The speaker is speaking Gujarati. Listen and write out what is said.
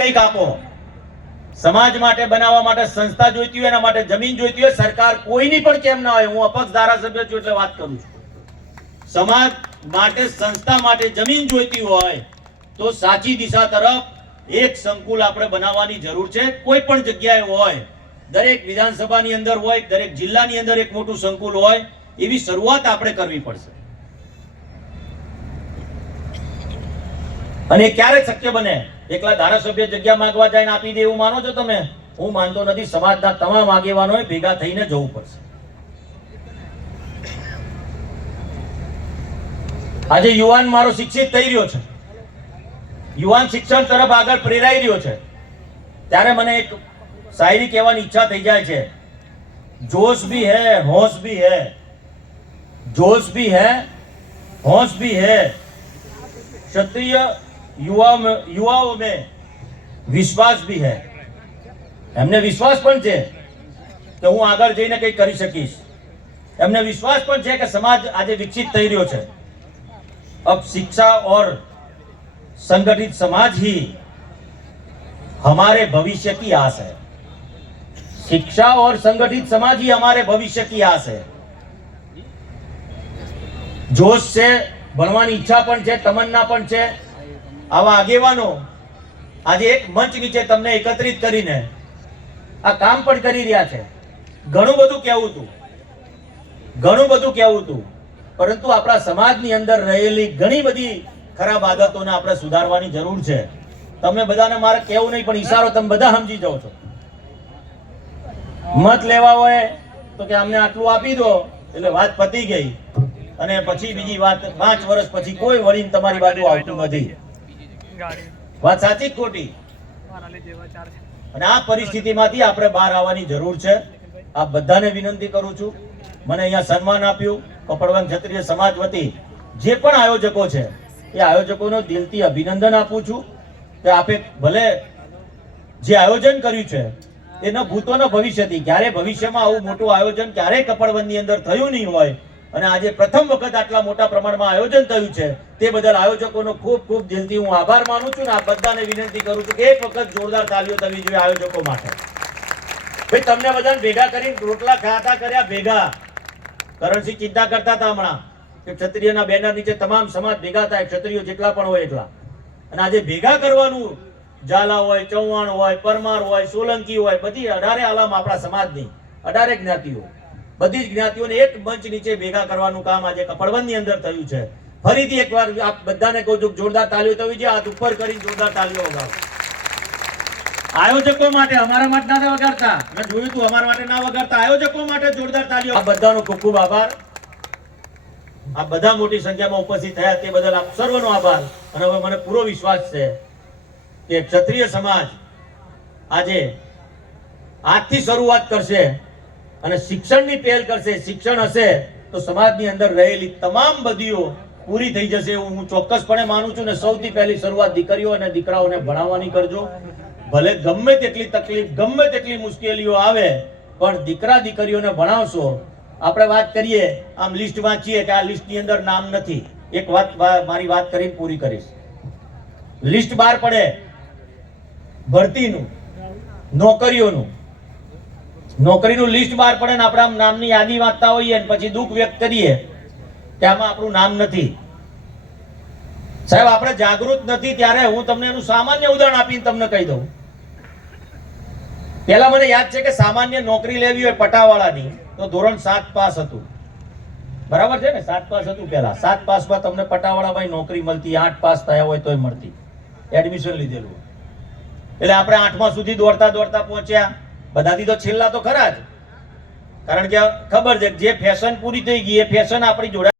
કંઈક આપો. સમાજ માટે બનાવવા માટે સંસ્થા જોઈતી હોય, એના માટે જમીન જોઈતી હોય, સરકાર કોઈની પણ કેમ ના હોય. હું અપક્ષ ધારાસભ્ય છું એટલે વાત કરું છું. સમાજ માટે સંસ્થા માટે જમીન જોઈતી હોય તો સાચી દિશા તરફ એક સંકુલ આપણે બનાવવાની જરૂર છે. કોઈ પણ જગ્યાએ હોય, દરેક વિધાનસભાની અંદર હોય, દરેક જિલ્લાની અંદર એક મોટું સંકુલ હોય, એવી શરૂઆત આપણે કરવી પડશે. અને ક્યારે શક્ય બને? એકલા ધારાસભ્ય જગ્યા માંગવા જાય આપી દે એવું માનો છો તમે? હું માનતો નથી. સમાજના તમામ આગેવાનોએ ભેગા થઈને જવું પડશે. આજે યુવાન મારો શિક્ષિત થઈ રહ્યો છે, યુવાન શિક્ષણ તરફ આગળ પ્રેરાઈ રહ્યો છે, ત્યારે મને એક શાયરી કહેવાની ઈચ્છા થઈ જાય છે. જોશ भी है होश भी है, जोश भी है होश भी है, क्षत्रिय युवाओं में विश्वास भी है. એમને વિશ્વાસ પણ છે કે હું આગળ જઈને કંઈ કરી શકીશ. એમને વિશ્વાસ પણ છે કે સમાજ આજે વિકસિત થઈ રહ્યો છે. अब शिक्षा और संगठित समाज ही हमारे भविष्य की आस है. शिक्षा और संगठित समाज ही हमारे भविष्य की आस है. जोश से ભણવાની ઈચ્છા પણ છે, તમન્ના પણ છે. આવા આગેવાનો આજે એક મંચ નીચે તમને એકત્રિત કરીને આ કામ પણ કરી રહ્યા છે. ઘણું બધું કહેવું હતું, પરંતુ આપણા સમાજની અંદર રહેલી ઘણી બધી ખરાબ આદતોને આપણે સુધારવાની જરૂર છે. તમે બધાને મારે કહેવું નહીં, પણ ઈશારો તમે બધા સમજી જાઓ છો. મત લેવા હોય તો કે અમને આટલું આપી દો એટલે વાત પતી ગઈ, અને પછી બીજી વાત 5 વર્ષ પછી કોઈ વળીને તમારી બાજુ આવતું નથી. વાત સાચી ખોટી? અને આ પરિસ્થિતિમાંથી આપણે બહાર આવવાની જરૂર છે. આ બધાને વિનંતી કરું છું. મને અહીંયા સન્માન આપ્યું કપડવંત ક્ષત્રિય સમાજ વતી જે પણ આયોજકો છે એ આયોજકોનો દિલથી અભિનંદન આપું છું કે આપે ભલે જે આયોજન કર્યું છે એના ભૂતોના ભવિષ્યથી ક્યારે ભવિષ્યમાં આવું મોટું આયોજન ક્યારેય કપડવંતની અંદર થયું નહીં હોય, અને આજે પ્રથમ વખત આટલા મોટા પ્રમાણમાં આયોજન થયું છે તે બદલ આયોજકોનો ખૂબ ખૂબ દિલથી હું આભાર માનું છું. ને આ બધાને વિનંતી કરું છું કે એક વખત જોરદાર તાલીઓ થવી જોઈએ આયોજકો માટે. ભાઈ તમને બધાને ભેગા કરીને રોટલા ખાતા કર્યા ભેગા. કરણસિંહ ચિંતા કરતા હતા હમણાં કે ક્ષત્રિયના બેનર નીચે તમામ સમાજ ભેગા થાય, ક્ષત્રિયો જેટલા પણ હોય એટલા. અને આજે ભેગા કરવાનું, ઝાલા હોય, ચૌહાણ હોય, પરમાર હોય, સોલંકી હોય, બધી 18 આલામ આપણા સમાજની 18 જ્ઞાતિઓ, બધી જ જ્ઞાતિઓને એક મંચ નીચે ભેગા કરવાનું કામ આજે કપડવંતની અંદર થયું છે. ફરીથી એકવાર આપ બધાને કહું છું જોરદાર તાલીઓ થવી જોઈએ. હાથ ઉપર કરીને જોરદાર તાલીઓ વગાડો. આયોજકો માટે, અમારા માટે ના વગાડતા, મેં જોયું તું અમારા માટે ના વગાડતા, આયોજકો માટે જોરદાર તાલીઓ. આ બધાનો ખૂબ ખૂબ આભાર. આ બધા મોટી સંખ્યામાં ઉપસ્થિત થયા તે બદલ આપ સર્વનો આભાર. અને હવે મને પૂરો વિશ્વાસ છે કે ક્ષત્રિય સમાજ આજે આજથી શરૂઆત કરશે અને શિક્ષણની પહેલ કરશે. શિક્ષણ હશે તો સમાજની અંદર રહેલી તમામ બદીઓ પૂરી થઈ જશે એવું હું ચોક્કસપણે માનું છું. ને સૌથી પહેલી શરૂઆત દીકરીઓ અને દીકરાઓને ભણાવવાની કરજો. ભલે ગમે તેટલી તકલીફ, ગમે તેટલી મુશ્કેલીઓ આવે, પણ દીકરા દીકરીઓને ભણાવશો. આપણે વાત કરીએ, આમ લિસ્ટ વાંચીએ કે આ લિસ્ટની અંદર નામ નથી. એક વાત મારી વાત કરીને પૂરી કરીશ. લિસ્ટ બહાર પડે ભરતીનું, નોકરીનું લિસ્ટ બહાર પડે ને આપણે આમ નામની યાદી વાંચતા હોઈએ ને પછી દુઃખ વ્યક્ત કરીએ કે આમાં આપણું નામ નથી. સાહેબ, આપણે જાગૃત નથી ત્યારે હું તમને એનું સામાન્ય ઉદાહરણ આપીને તમને કહી દઉં. પહેલા મને યાદ છે કે સામાન્ય નોકરી લેવી હોય પટાવાળાની તો ધોરણ 7 પાસ હતું. બરાબર છે ને? 7 પાસ હતું પહેલા. 7 પાસમાં તમને પટાવાળામાં નોકરી મળતી, 8 પાસ થયા હોય તોય મળતી, એડમિશન લીધેલું. એટલે આપણે 8મા સુધી દોડતા દોડતા પહોંચ્યા. બધાથી તો છેલ્લા તો ખરા જ, કારણ કે ખબર છે જે ફેશન પૂરી થઈ ગઈ એ ફેશન આપણી જોડે